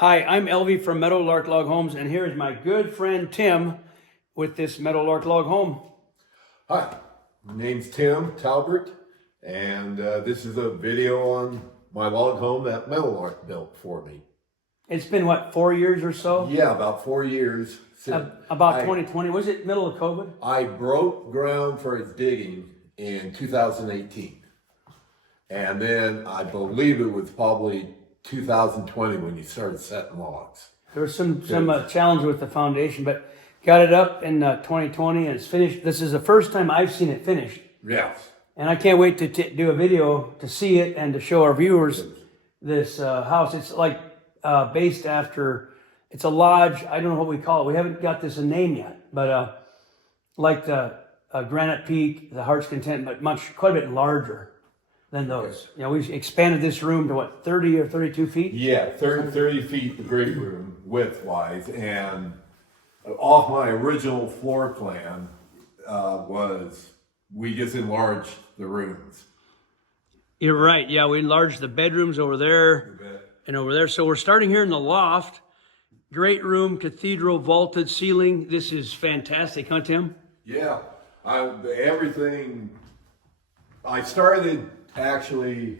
Hi, I'm Elvie from Meadowlark Log Homes, and here is my good friend Tim with this Meadowlark Log Home. Hi, my name's Tim Talbert, and this is a video on my log home that Meadowlark built for me. It's been, what, 4 years or so? Yeah, about 4 years. About 2020. Was it middle of COVID? I broke ground for its digging in 2018. And then I believe it was probably 2020 when you started setting logs. There was some challenge with the foundation, but got it up in 2020 and it's finished. This is the first time I've seen it finished. Yes. And I can't wait to do a video to see it and to show our viewers this house. It's like based after, it's a lodge. I don't know what we call it. We haven't got this a name yet, but like the Granite Peak, the Heart's Content, but quite a bit larger than those. You know, we've expanded this room to what, 30 or 32 feet? Yeah, 30 feet the great room width-wise, and off my original floor plan was we just enlarged the rooms. You're right. Yeah, we enlarged the bedrooms over there and over there. So we're starting here in the loft. Great room, cathedral, vaulted ceiling. This is fantastic, huh, Tim? Yeah, everything. I started actually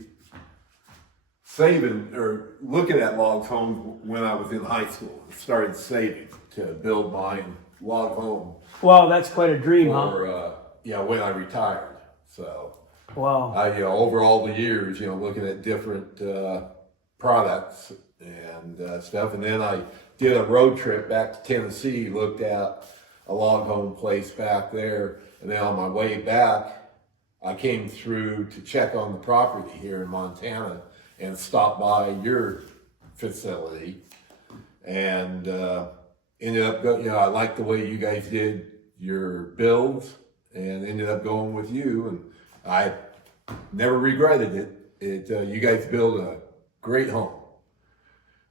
saving or looking at log homes when I was in high school. I started saving to build my log home. Wow, that's quite a dream, huh? Yeah, when I retired. So, wow. Over all the years, looking at different products and stuff, and then I did a road trip back to Tennessee, looked at a log home place back there, and then on my way back, I came through to check on the property here in Montana and stopped by your facility and ended up going, I liked the way you guys did your builds and ended up going with you, and I never regretted it. You guys built a great home.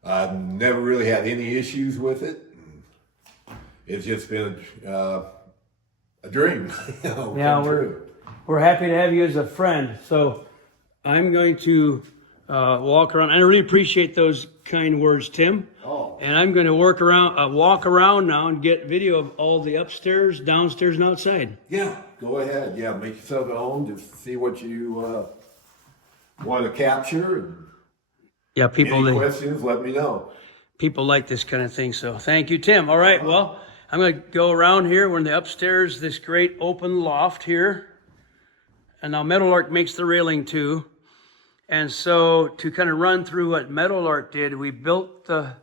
I've never really had any issues with it. It's just been a dream. Yeah, we're happy to have you as a friend. So I'm going to walk around. I really appreciate those kind words, Tim. Oh. And I'm going to walk around now and get video of all the upstairs, downstairs, and outside. Yeah, go ahead. Yeah, make yourself at home. Just see what you want to capture. And yeah, any questions, let me know. People like this kind of thing. So thank you, Tim. All right, well, I'm going to go around here. We're in the upstairs, this great open loft here. And now Meadowlark makes the railing too. And so to kind of run through what Meadowlark did, we built the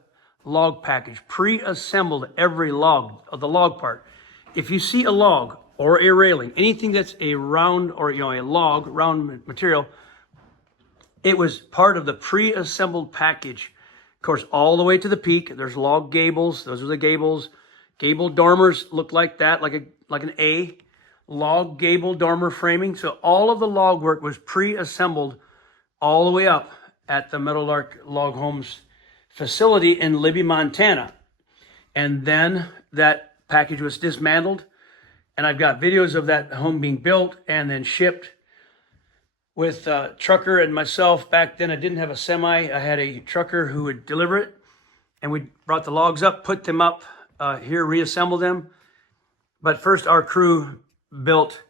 log package, pre-assembled every log of the log part. If you see a log or a railing, anything that's a round or a log, round material, it was part of the pre-assembled package. Of course, all the way to the peak, there's log gables. Those are the gables. Gable dormers look like that, like an A. Log gable dormer framing. So all of the log work was pre-assembled all the way up at the Meadowlark Log Homes facility in Libby, Montana. And then that package was dismantled. And I've got videos of that home being built and then shipped with a trucker and myself. Back then I didn't have a semi. I had a trucker who would deliver it. And we brought the logs up, put them up here, reassembled them. But first our crew built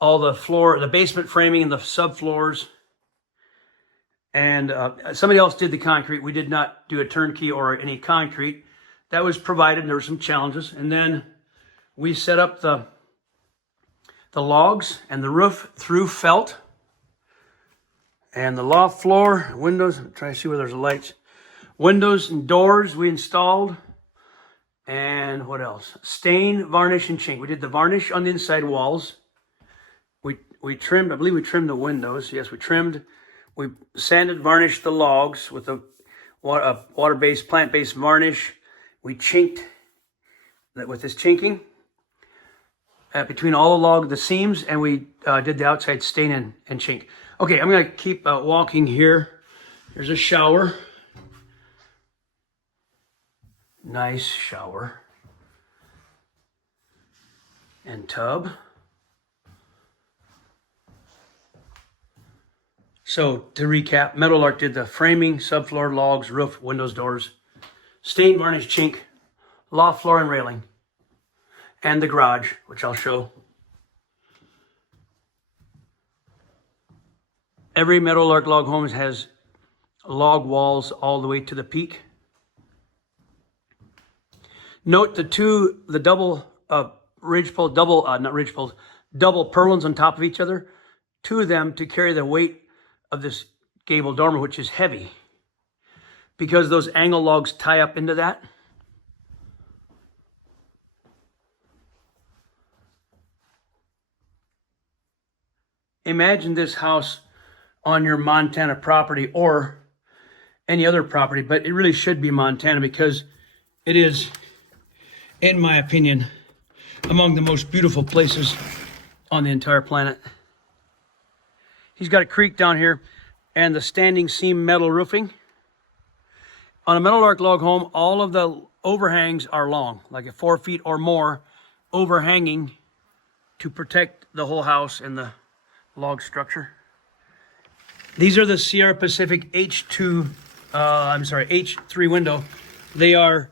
all the basement framing and the subfloors. And somebody else did the concrete. We did not do a turnkey or any concrete. That was provided. There were some challenges. And then we set up the logs and the roof through felt. And the loft floor, windows, I'm trying to see where there's lights. Windows and doors we installed. And what else? Stain, varnish, and chink. We did the varnish on the inside walls. We trimmed, I believe we trimmed the windows. Yes, we trimmed. We sanded, varnished the logs with a water-based, plant-based varnish. We chinked that with this chinking between all the seams, and we did the outside stain and chink. Okay, I'm going to keep walking here. There's a shower. Nice shower. And tub. So to recap, Meadowlark did the framing, subfloor, logs, roof, windows, doors. stained varnish chink, loft floor and railing, and the garage, which I'll show. Every Meadowlark log home has log walls all the way to the peak. Note the double ridgepole, double purlins on top of each other. 2 of them to carry the weight of this gable dormer, which is heavy, because those angle logs tie up into that. Imagine this house on your Montana property or any other property, but it really should be Montana because it is, in my opinion, among the most beautiful places on the entire planet. He's got a creek down here and the standing seam metal roofing. On a Meadowlark log home, all of the overhangs are long, like a 4 feet or more overhanging to protect the whole house and the log structure. These are the Sierra Pacific H3 window. They are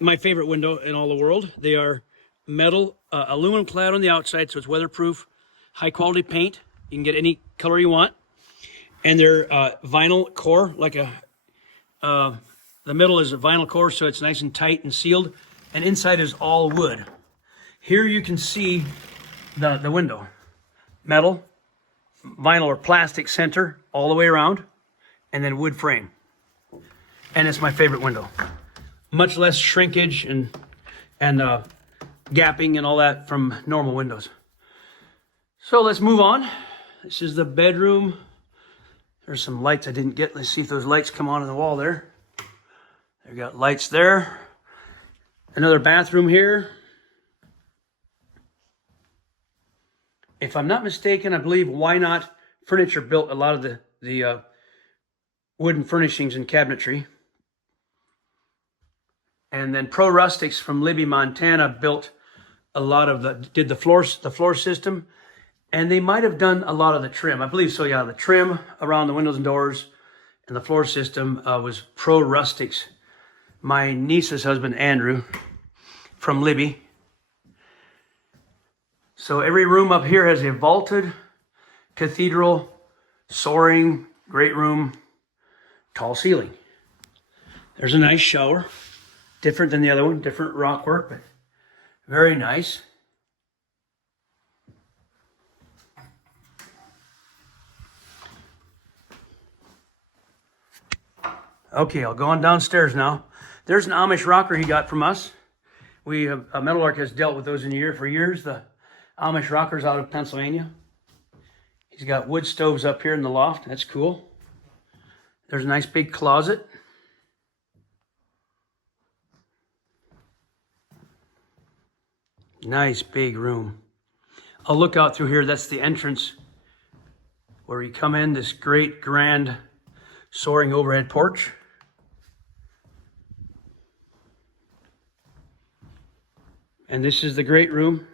my favorite window in all the world. They are metal, aluminum clad on the outside, so it's weatherproof, high quality paint. You can get any color you want. And they're vinyl core, like the middle is a vinyl core, so it's nice and tight and sealed. And inside is all wood. Here you can see the window. Metal, vinyl or plastic center all the way around, and then wood frame. And it's my favorite window. Much less shrinkage and gapping and all that from normal windows. So let's move on. This is the bedroom. There's some lights I didn't get. Let's see if those lights come on in the wall there. They've got lights there. Another bathroom here. If I'm not mistaken, I believe Why Not Furniture built a lot of the wooden furnishings and cabinetry. And then Pro Rustics from Libby, Montana built a lot of did the floor system. And they might have done a lot of the trim. I believe so, yeah. The trim around the windows and doors and the floor system was Pro Rustics. My niece's husband, Andrew, from Libby. So every room up here has a vaulted cathedral, soaring, great room, tall ceiling. There's a nice shower. Different than the other one, different rock work, but very nice. Okay, I'll go on downstairs now. There's an Amish rocker he got from us. Meadowlark has dealt with those for years. The Amish rockers out of Pennsylvania. He's got wood stoves up here in the loft. That's cool. There's a nice big closet. Nice big room. I'll look out through here. That's the entrance where you come in, this great grand soaring overhead porch. And this is the great room.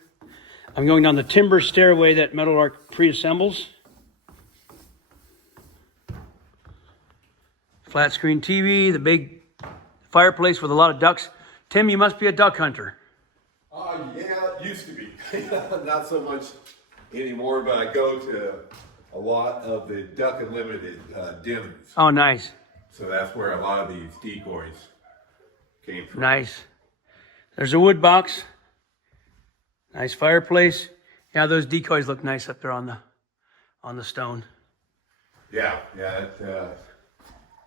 I'm going down the timber stairway that Meadowlark pre-assembles. Flat screen TV, the big fireplace with a lot of ducks. Tim, you must be a duck hunter. Yeah, it used to be. Not so much anymore, but I go to a lot of the Duck Unlimited dinners. Oh, nice. So that's where a lot of these decoys came from. Nice. There's a wood box. Nice fireplace. Yeah, those decoys look nice up there on the stone. Yeah, it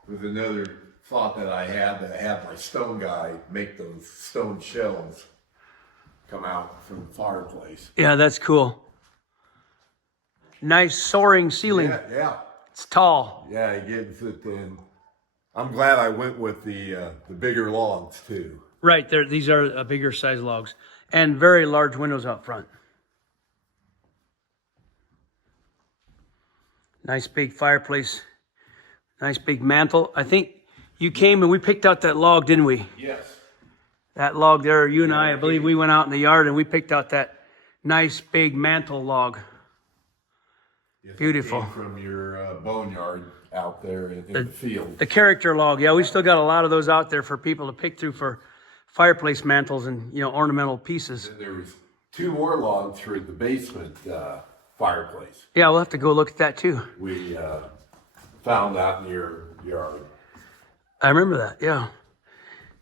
was another thought that I had, to have my stone guy make those stone shelves come out from the fireplace. Yeah, that's cool. Nice soaring ceiling. Yeah. It's tall. Yeah, it gets it in. I'm glad I went with the bigger logs too. Right, these are bigger size logs. And very large windows out front. Nice big fireplace. Nice big mantle. I think you came and we picked out that log, didn't we? Yes. That log there, you and I believe we went out in the yard and we picked out that nice big mantle log. If it Beautiful. came from your boneyard out there in the field. The character log, yeah, we still got a lot of those out there for people to pick through for fireplace mantles and, you know, ornamental pieces. And there was 2 more logs for the basement fireplace. Yeah, we'll have to go look at that too. We found out in your yard. I remember that, yeah.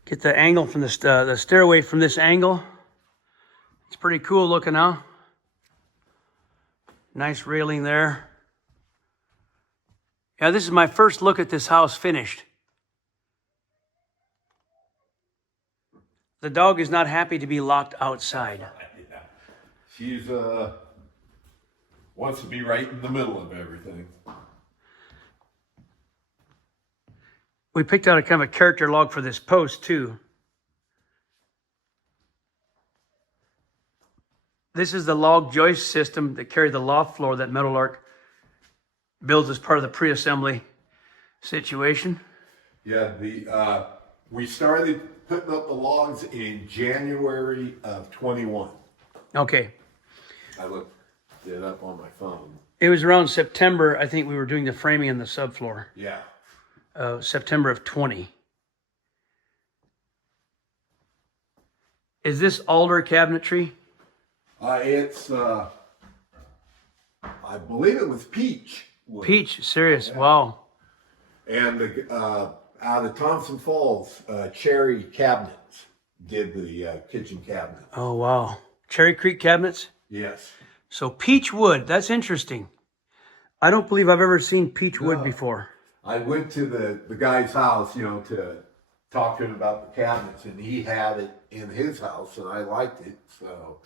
Get the angle from the stairway from this angle. It's pretty cool looking now. Nice railing there. Yeah, this is my first look at this house finished. The dog is not happy to be locked outside. Yeah. She's wants to be right in the middle of everything. We picked out a kind of a character log for this post too. This is the log joist system that carried the loft floor that Meadowlark builds as part of the pre-assembly situation. Yeah, we started putting up the logs in January of 21. Okay. I looked it up on my phone. It was around September, I think we were doing the framing and the subfloor. Yeah. September of 20. Is this alder cabinetry? It's I believe it was peach wood. Peach, serious, Yeah. wow. And the out of Thompson Falls, Cherry Cabinets did the kitchen cabinet. Oh, wow. Cherry Creek cabinets? Yes. So peach wood, that's interesting. I don't believe I've ever seen peach wood before. I went to the guy's house, you know, to talk to him about the cabinets, and he had it in his house, and I liked it, so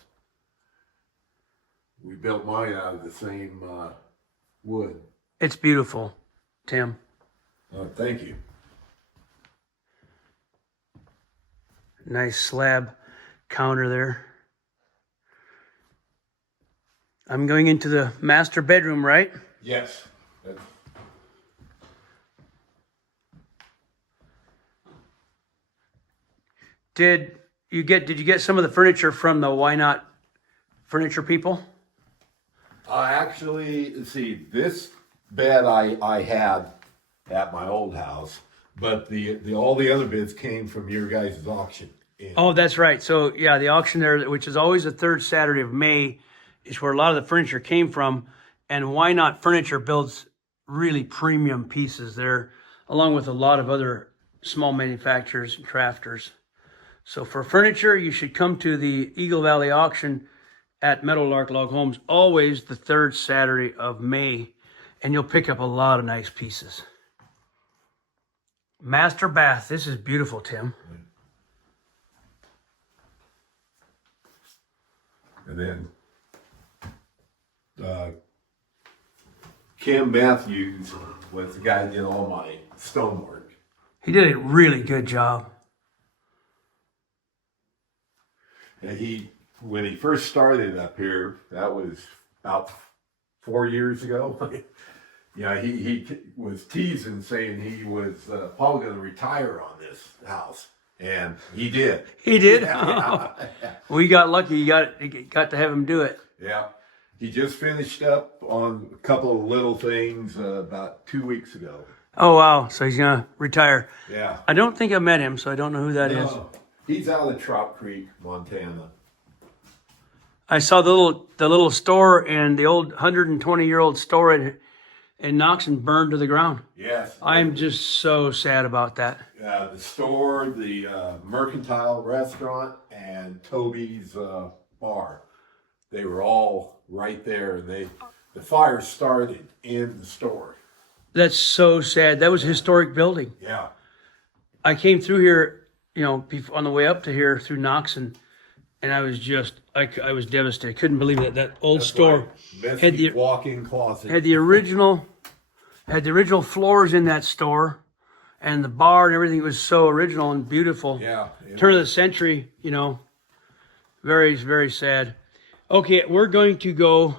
we built mine out of the same wood. It's beautiful, Tim. Thank you. Nice slab counter there. I'm going into the master bedroom, right? Yes. Did you get some of the furniture from the Why Not furniture people? Actually, let's see, this bed I had at my old house, but the all the other bids came from your guys' auction. Oh, that's right. So yeah, the auction there, which is always the third Saturday of May, is where a lot of the furniture came from. And Why Not Furniture builds really premium pieces there, along with a lot of other small manufacturers and crafters. So for furniture, you should come to the Eagle Valley auction at Meadowlark Log Homes, always the third Saturday of May, and you'll pick up a lot of nice pieces. Master bath. This is beautiful, Tim. And then Kim Matthews was the guy that did all my stonework. He did a really good job. And when he first started up here, that was about 4 years ago. Yeah, he was teasing, saying he was probably going to retire on this house, and he did. He did? Yeah. We got lucky. You got to have him do it. Yeah. He just finished up on a couple of little things about 2 weeks ago. Oh, wow. So he's going to retire. Yeah. I don't think I met him, so I don't know who that is. He's out of Trop Creek, Montana. I saw the little store and the old 120-year-old store in Knoxon burned to the ground. Yes. I'm just so sad about that. The store, the Mercantile restaurant, and Toby's bar. They were all right there. And the fire started in the store. That's so sad. That was a historic building. Yeah. I came through here, on the way up to here through Knoxon, and I was I was devastated. Couldn't believe that old store had the walk-in closet. Had the original floors in that store, and the bar and everything was so original and beautiful. Yeah. Turn of the century, very, very sad. Okay, we're going to go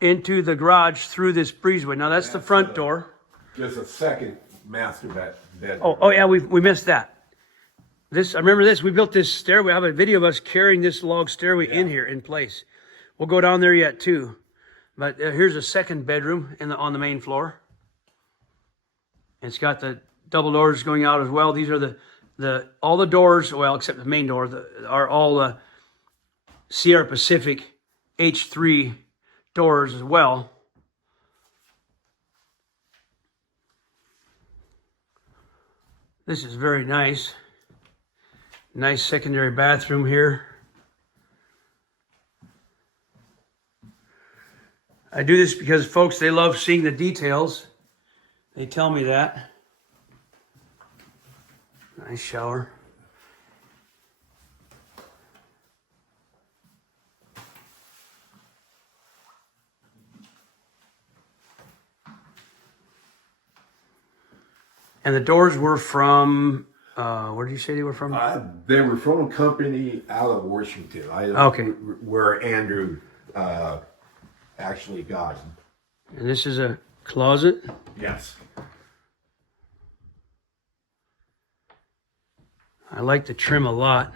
into the garage through this breezeway. Now that's the front door. Just a second master bedroom. Oh yeah, we missed that. I remember this. We built this stairway. I have a video of us carrying this log stairway in here in place. We'll go down there yet too. But here's a second bedroom on the main floor. It's got the double doors going out as well. These are all the doors, well, except the main door, are all Sierra Pacific H3 doors as well. This is very nice. Nice secondary bathroom here. I do this because folks, they love seeing the details. They tell me that. Nice shower. And the doors were from, where did you say they were from? They were from a company out of Washington. Okay. Where Andrew actually got them. And this is a closet. Yes. I like the trim a lot.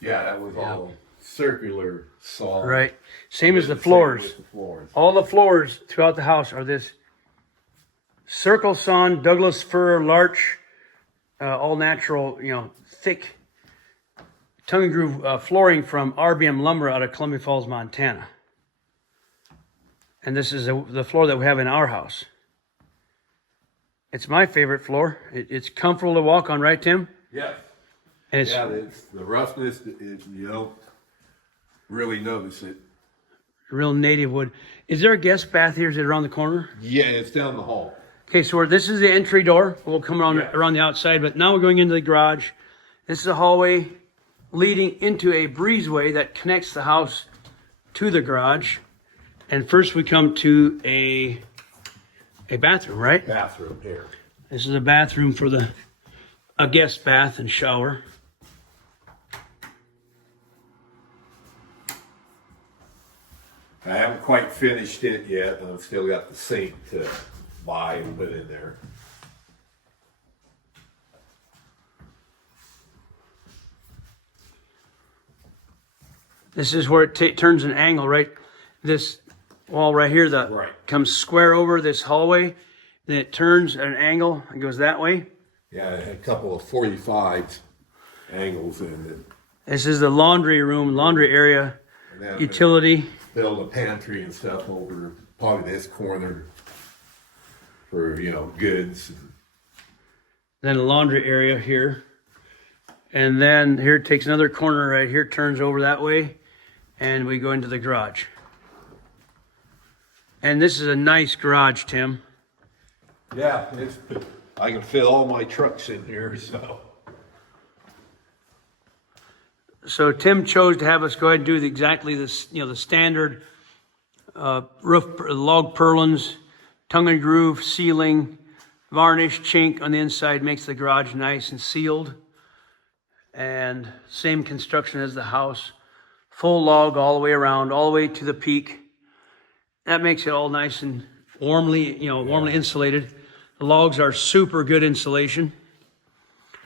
Yeah, that was all circular saw. Right. Same as the floors. Same with the floors. All the floors throughout the house are this circle sawn, Douglas fir, larch, all natural, thick tongue and groove flooring from RBM Lumber out of Columbia Falls, Montana. And this is the floor that we have in our house. It's my favorite floor. It's comfortable to walk on, right, Tim? Yeah. And it's the roughness, you don't really notice it. Real native wood. Is there a guest bath here? Is it around the corner? Yeah, it's down the hall. Okay, so this is the entry door. We'll come around the outside, but now we're going into the garage. This is a hallway leading into a breezeway that connects the house to the garage. And first we come to a bathroom, right? Bathroom here. This is a bathroom for a guest bath and shower. I haven't quite finished it yet. I've still got the sink to buy and put in there. This is where it turns an angle, right? This wall right here comes square over this hallway. Then it turns at an angle and goes that way. Yeah, I had a couple of 45 angles in it. This is the laundry room, laundry area, utility. Build a pantry and stuff over probably this corner for, goods. Then a laundry area here. And then here it takes another corner right here, turns over that way, and we go into the garage. And this is a nice garage, Tim. Yeah, I can fit all my trucks in here, so. So Tim chose to have us go ahead and do exactly this, the standard roof log purlins, tongue and groove ceiling, varnish, chink on the inside makes the garage nice and sealed. And same construction as the house, full log all the way around, all the way to the peak. That makes it all nice and warmly insulated. The logs are super good insulation.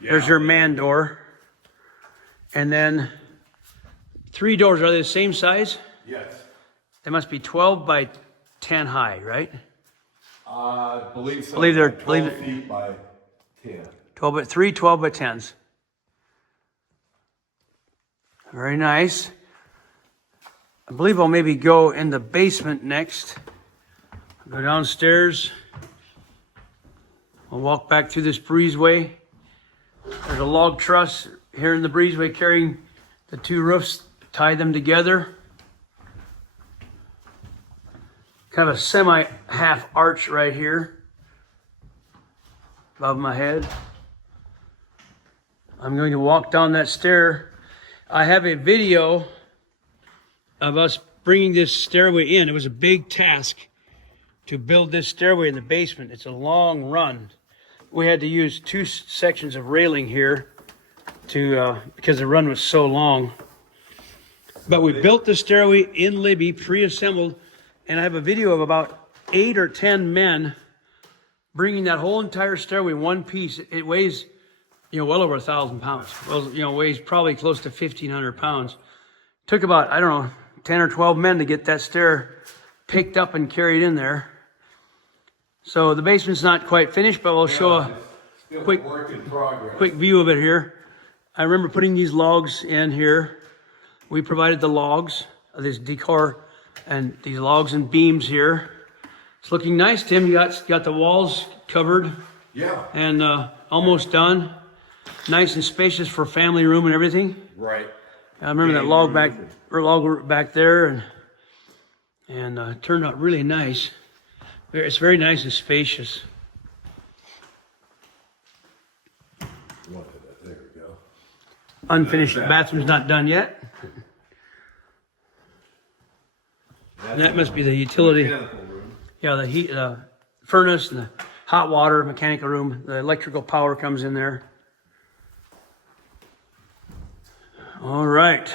Yeah. There's your man door. And then 3 doors, are they the same size? Yes. They must be 12 by 10 high, right? I believe so. 12 feet by 10. 12 by 10s. Very nice. I believe I'll maybe go in the basement next. Go downstairs. I'll walk back through this breezeway. There's a log truss here in the breezeway carrying the 2 roofs, tie them together. Kind of a semi-half arch right here above my head. I'm going to walk down that stair. I have a video of us bringing this stairway in. It was a big task to build this stairway in the basement. It's a long run. We had to use 2 sections of railing here because the run was so long. But we built the stairway in Libby, pre-assembled, and I have a video of about 8 or 10 men bringing that whole entire stairway in one piece. It weighs, well over 1,000 pounds. Well, weighs probably close to 1,500 pounds. Took about, 10 or 12 men to get that stair picked up and carried in there. So the basement's not quite finished, but we'll show a Still quick work in progress. quick view of it here. I remember putting these logs in here. We provided the logs, this decor, and these logs and beams here. It's looking nice, Tim. You got the walls covered. Yeah. And almost done. Nice and spacious for family room and everything. Right. I remember that log back there, and it turned out really nice. It's very nice and spacious. There we go. Unfinished bathroom's not done yet. That must be the utility. Mechanical room. Yeah, the heat, furnace, and the hot water, mechanical room. The electrical power comes in there. All right.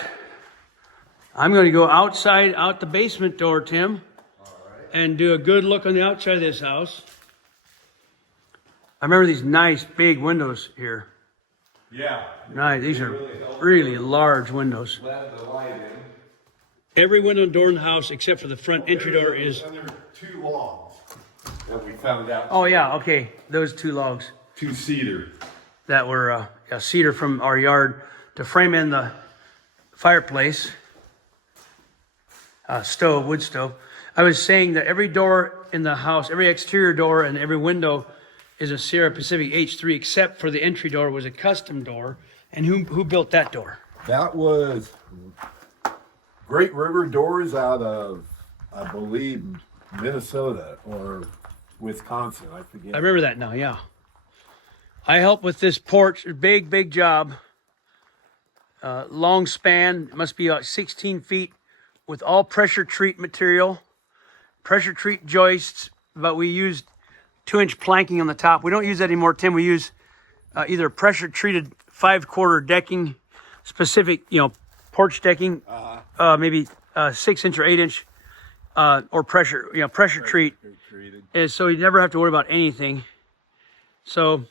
I'm going to go outside, out the basement door, Tim, and do a good look on the outside of this house. I remember these nice big windows here. Yeah. Nice. These are really large windows. Let the light in. Every window and door in the house, except for the front entry door, is... And there are 2 logs that we found out. Oh, yeah, okay. Those 2 logs 2-seater. that were a cedar from our yard to frame in the fireplace. Wood stove. I was saying that every door in the house, every exterior door and every window is a Sierra Pacific H3, except for the entry door was a custom door. And who built that door? That was Great River Doors out of, I believe, Minnesota or Wisconsin. I forget. I remember that now, yeah. I helped with this porch, big job. Long span, must be about 16 feet with all pressure treat material, pressure treat joists, but we used 2-inch planking on the top. We don't use that anymore, Tim. We use either pressure treated 5/4 decking, specific, porch decking, maybe 6-inch or 8-inch, or pressure treat. Is so you never have to worry about anything. So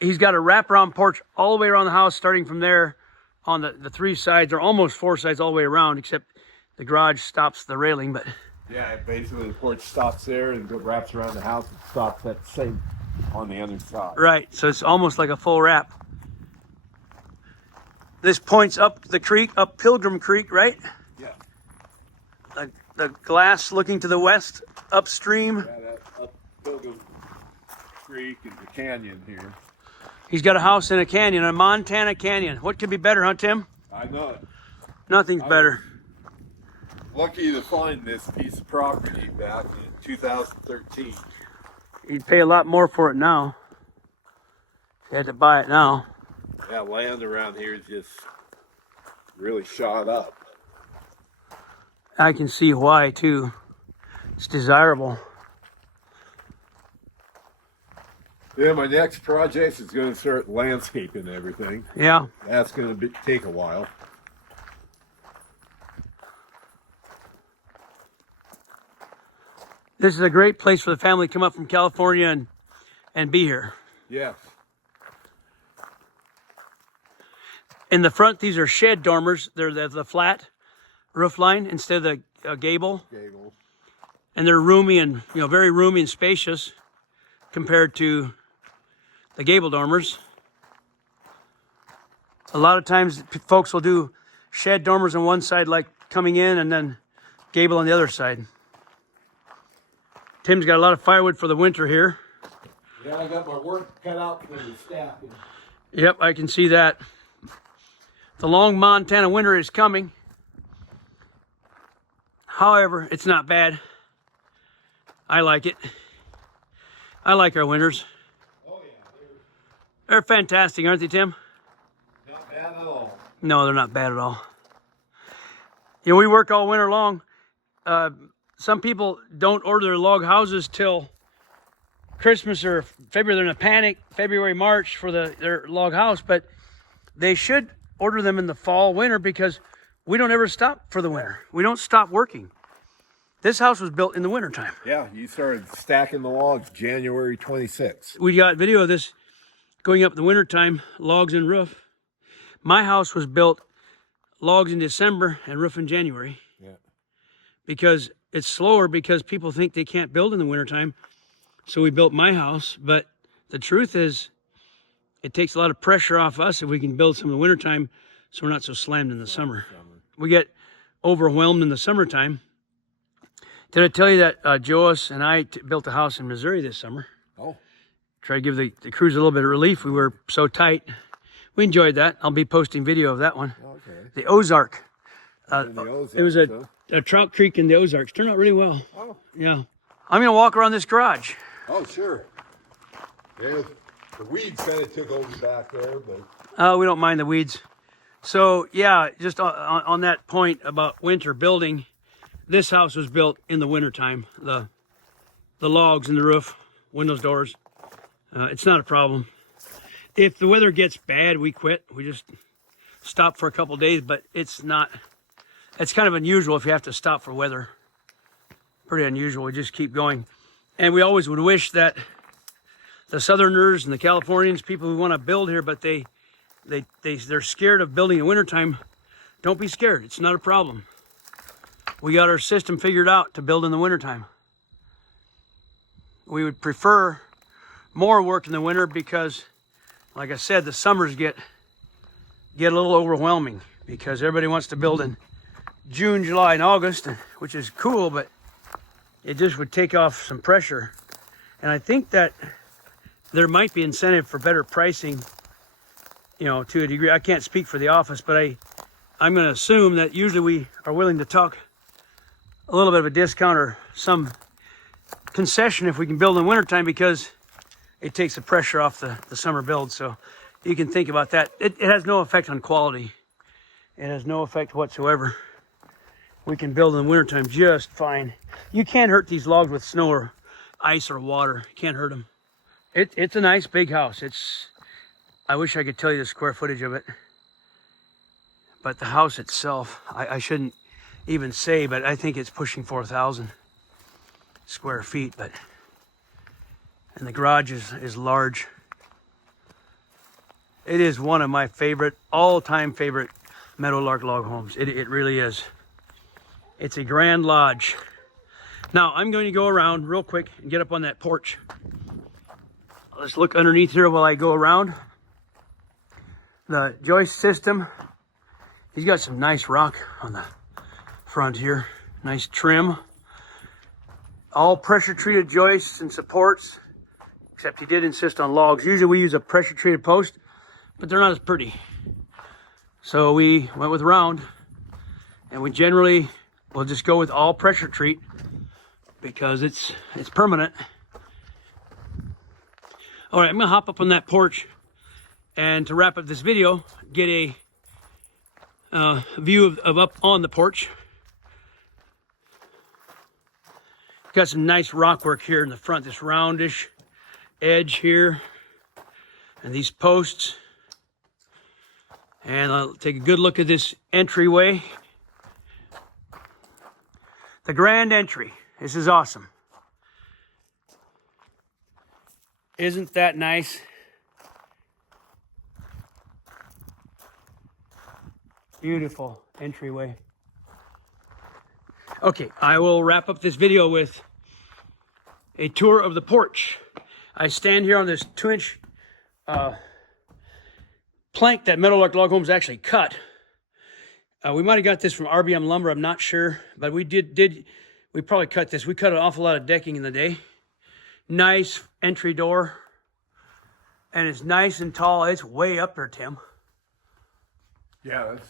he's got a wraparound porch all the way around the house, starting from there on the 3 sides, or almost 4 sides all the way around, except the garage stops the railing. But Yeah, basically the porch stops there and wraps around the house and stops at the same on the other side. right, so it's almost like a full wrap. This points up the creek, up Pilgrim Creek, right? Yeah. The glass looking to the west, upstream. Yeah, that up Pilgrim Creek and the canyon here. He's got a house in a canyon, a Montana canyon. What could be better, huh, Tim? I know it. Nothing's better. Lucky to find this piece of property back in 2013. You'd pay a lot more for it now. You had to buy it now. Yeah, land around here is just really shot up. I can see why, too. It's desirable. Yeah, my next project is going to start landscaping everything. Yeah. That's going to take a while. This is a great place for the family to come up from California and be here. Yes. In the front, these are shed dormers. They're the flat roof line instead of the gable. Gable. And they're roomy and, very roomy and spacious compared to the gable dormers. A lot of times folks will do shed dormers on one side, like coming in, and then gable on the other side. Tim's got a lot of firewood for the winter here. Yeah, I got my work cut out for the staffing. Yep, I can see that. The long Montana winter is coming. However, it's not bad. I like it. I like our winters. Oh yeah, They're fantastic, aren't they, Tim? not bad at all. No, they're not bad at all. We work all winter long. Some people don't order their log houses till Christmas or February. They're in a panic, February, March for their log house, but they should order them in the fall, winter, because we don't ever stop for the winter. We don't stop working. This house was built in the wintertime. Yeah, you started stacking the logs January 26th. We got video of this going up in the wintertime, logs and roof. My house was built logs in December and roof in January. Yeah. because it's slower because people think they can't build in the wintertime. So we built my house, but the truth is it takes a lot of pressure off us if we can build some in the wintertime so we're not so slammed in the summer. We get overwhelmed in the summertime. Did I tell you that Joas and I built a house in Missouri this summer? Oh. Try to give the crews a little bit of relief. We were so tight. We enjoyed that. I'll be posting video of that one. Okay. The Ozark. Ozarks, it was a trout creek in the Ozarks. Turned out really well. Oh. Yeah. I'm going to walk around this garage. Oh, sure. Yeah, the weeds kind of took over back there, but... We don't mind the weeds. So, yeah, just on that point about winter building, this house was built in the wintertime. The logs in the roof, windows, doors. It's not a problem. If the weather gets bad, we quit. We just stop for a couple days, but it's not... It's kind of unusual if you have to stop for weather. Pretty unusual. We just keep going. And we always would wish that the Southerners and the Californians, people who want to build here, but they're scared of building in wintertime. Don't be scared. It's not a problem. We got our system figured out to build in the wintertime. We would prefer more work in the winter because, like I said, the summers get a little overwhelming because everybody wants to build in June, July, and August, which is cool, but it just would take off some pressure. And I think that there might be incentive for better pricing, you know, to a degree. I can't speak for the office, but I'm going to assume that usually we are willing to talk a little bit of a discount or some concession if we can build in wintertime because it takes the pressure off the summer build. So you can think about that. It has no effect on quality. It has no effect whatsoever. We can build in the wintertime just fine. You can't hurt these logs with snow or ice or water. You can't hurt them. It's a nice big house. I wish I could tell you the square footage of it. But the house itself, I shouldn't even say, but I think it's pushing 4,000 square feet. And the garage is large. It is one of my all-time favorite Meadowlark log homes. It really is. It's a grand lodge. Now, I'm going to go around real quick and get up on that porch. Let's look underneath here while I go around. The joist system, he's got some nice rock on the front here. Nice trim. All pressure treated joists and supports, except he did insist on logs. Usually we use a pressure treated post, but they're not as pretty. So we went with round, and we generally will just go with all pressure treat because it's permanent. All right, I'm gonna hop up on that porch, and to wrap up this video, get a view of up on the porch. Got some nice rock work here in the front, this roundish edge here, and these posts. And I'll take a good look at this entryway. The grand entry. This is awesome. Isn't that nice? Beautiful entryway. Okay, I will wrap up this video with a tour of the porch. I stand here on this 2-inch plank that Meadowlark Log Homes actually cut. We might have got this from RBM Lumber, I'm not sure, but we probably cut this. We cut an awful lot of decking in the day. Nice entry door, and it's nice and tall. It's way up there, Tim. Yeah, that's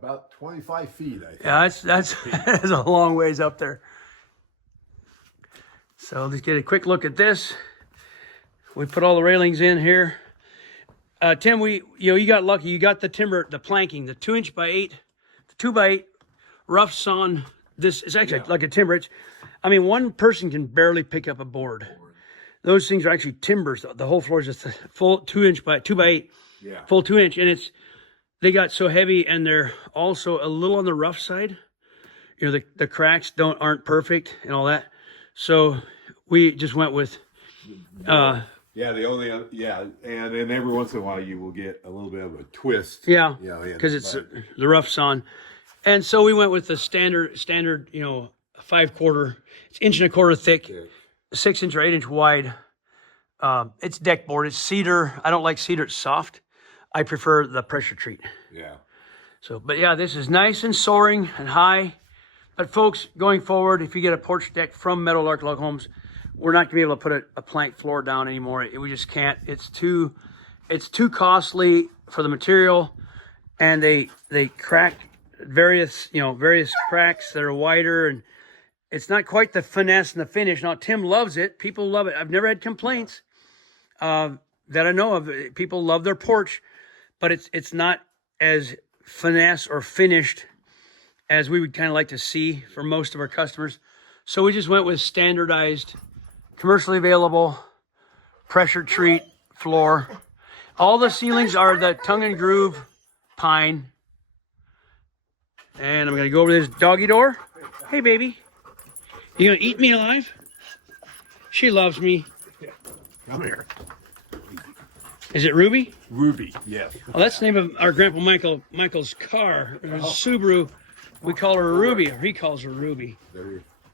about 25 feet, I think. Yeah, that's a long ways up there. So let's get a quick look at this. We put all the railings in here. Tim, you got lucky. You got the timber, the planking, the 2-inch by 8, the 2x8 rough sawn. This is actually like a timber. I mean, one person can barely pick up a board. Those things are actually timbers. The whole floor is just a full 2-inch by 2x8, full 2-inch, and they got so heavy, and they're also a little on the rough side. You know, the cracks aren't perfect and all that. So we just went with. And then every once in a while you will get a little bit of a twist. Yeah, because it's the rough sawn, and so we went with the standard, 5/4. It's 1.25 inch thick, 6 inch or 8 inch wide. It's deck board. It's cedar. I don't like cedar. It's soft. I prefer the pressure treat. Yeah. So, but yeah, this is nice and soaring and high. But folks, going forward, if you get a porch deck from Meadowlark Log Homes, we're not gonna be able to put a plank floor down anymore. We just can't. It's too costly for the material, and they crack various cracks that are wider, and it's not quite the finesse and the finish. Now Tim loves it. People love it. I've never had complaints that I know of. People love their porch, but it's not as finesse or finished as we would kind of like to see for most of our customers. So we just went with standardized, commercially available, pressure treat floor. All the ceilings are the tongue and groove pine. And I'm gonna go over to this doggy door. Hey baby, you gonna eat me alive? She loves me. Come here. Is it Ruby? Ruby, yes. Oh, that's the name of our Grandpa Michael's car. Subaru. We call her Ruby, or he calls her Ruby.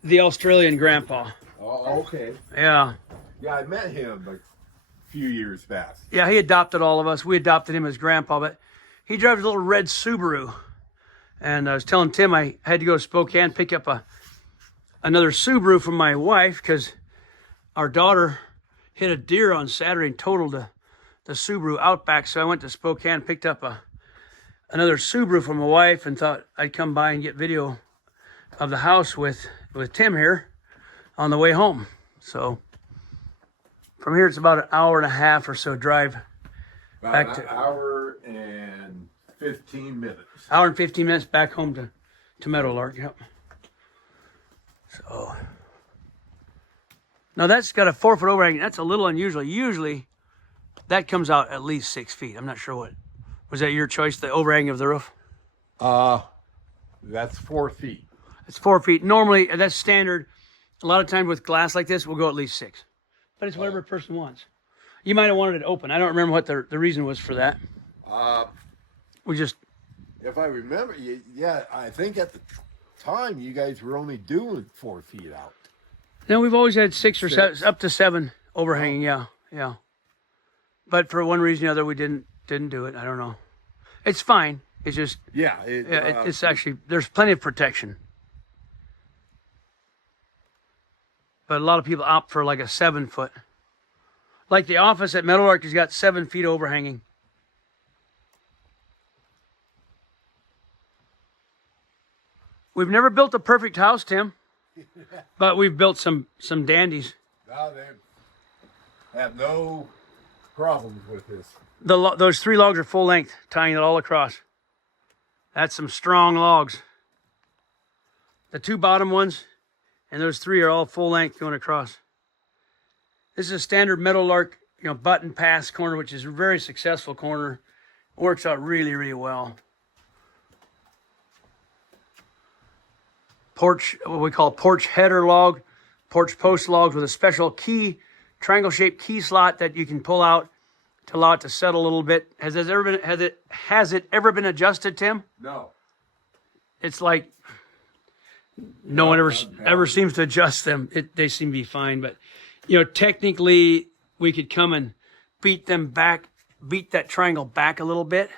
The Australian grandpa. Oh, okay. Yeah. Yeah, I met him like a few years back. Yeah, he adopted all of us. We adopted him as grandpa, but he drives a little red Subaru. And I was telling Tim I had to go to Spokane, pick up another Subaru from my wife because our daughter hit a deer on Saturday and totaled the Subaru Outback. So I went to Spokane, picked up another Subaru from my wife, and thought I'd come by and get video of the house with Tim here on the way home. So from here, it's about an hour and a half or so drive. About an hour and 15 minutes. Hour and 15 minutes back home to Meadowlark. Yep. So now that's got a 4-foot overhang. That's a little unusual. Usually that comes out at least 6 feet. I'm not sure what. Was that your choice, the overhang of the roof? That's 4 feet. It's 4 feet. Normally, that's standard. A lot of times with glass like this, we'll go at least 6. But it's whatever a person wants. You might have wanted it open. I don't remember what the reason was for that. We just... If I remember, yeah, I think at the time you guys were only doing 4 feet out. No, we've always had 6 or 7, up to 7 overhanging. Yeah. But for one reason or other, we didn't do it. I don't know. It's fine. It's just it's actually there's plenty of protection. But a lot of people opt for like a 7-foot. Like the office at Meadowlark has got 7 feet overhanging. We've never built a perfect house, Tim, but we've built some dandies. No, they have no problems with this. Those 3 logs are full length, tying it all across. That's some strong logs. The 2 bottom ones and those 3 are all full length going across. This is a standard Meadowlark, button pass corner, which is a very successful corner. It works out really, really well. Porch, what we call porch header log, porch post logs with a special key, triangle-shaped key slot that you can pull out to allow it to settle a little bit. Has it ever been adjusted, Tim? No. It's like no one ever seems to adjust them. They seem to be fine, but technically we could come and beat that triangle back a little bit,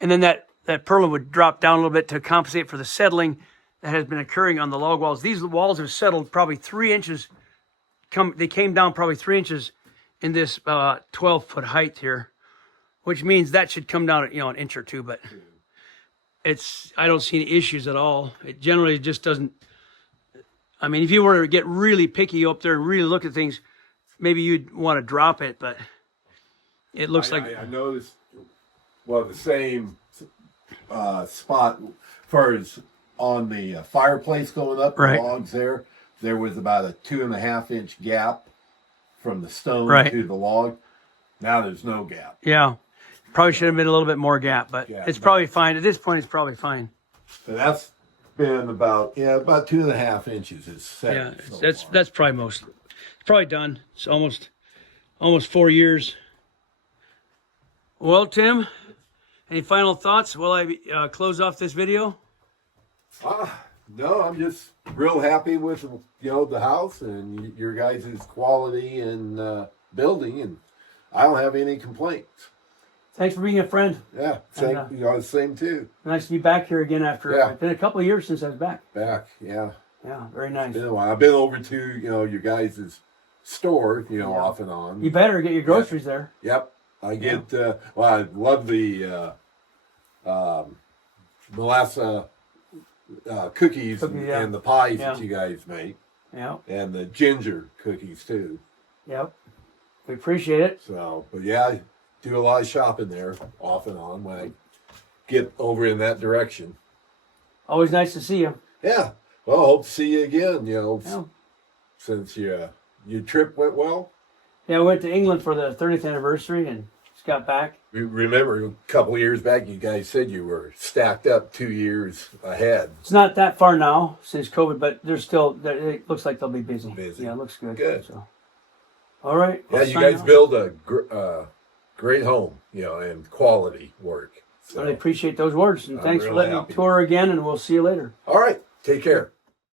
and then that purlin would drop down a little bit to compensate for the settling that has been occurring on the log walls. These walls have settled probably 3 inches. They came down probably 3 inches in this 12-foot height here, which means that should come down an inch or 2. But I don't see any issues at all. It generally just doesn't. I mean, if you were to get really picky up there and really look at things, maybe you'd want to drop it. But it looks like I noticed. Well, the same spot for as on the fireplace going up, right. The logs there was about a 2.5 inch gap from the stone to the log. Now there's no gap. Yeah, probably should have been a little bit more gap, but it's probably fine. At this point, it's probably fine. But that's been about 2.5 inches. It's set. Yeah, that's probably most. It's probably done. It's almost 4 years. Well, Tim, any final thoughts while I close off this video? No, I'm just real happy with the house and your guys' quality and building, and I don't have any complaints. Thanks for being a friend. Yeah, same. The same too. Nice to be back here again after it's been a couple of years since I was back. Yeah. Yeah, very nice. Been a while. I've been over to your guys' store, off and on. You better get your groceries there. Yep, I get. I love the molasses cookies and the pies that you guys make. Yeah. And the ginger cookies too. Yep. We appreciate it. So, but yeah, I do a lot of shopping there off and on when I get over in that direction. Always nice to see you. Yeah. Well, hope to see you again, since your trip went well. Yeah, I went to England for the 30th anniversary and just got back. Remember a couple of years back, you guys said you were stacked up 2 years ahead. It's not that far now since COVID, but there's still, it looks like they'll be busy. Busy. Yeah, it looks good. Good. So. All right. Yeah, you guys build a great home, and quality work. So I appreciate those words, and thanks for really letting me tour again, and we'll see you later. All right. Take care.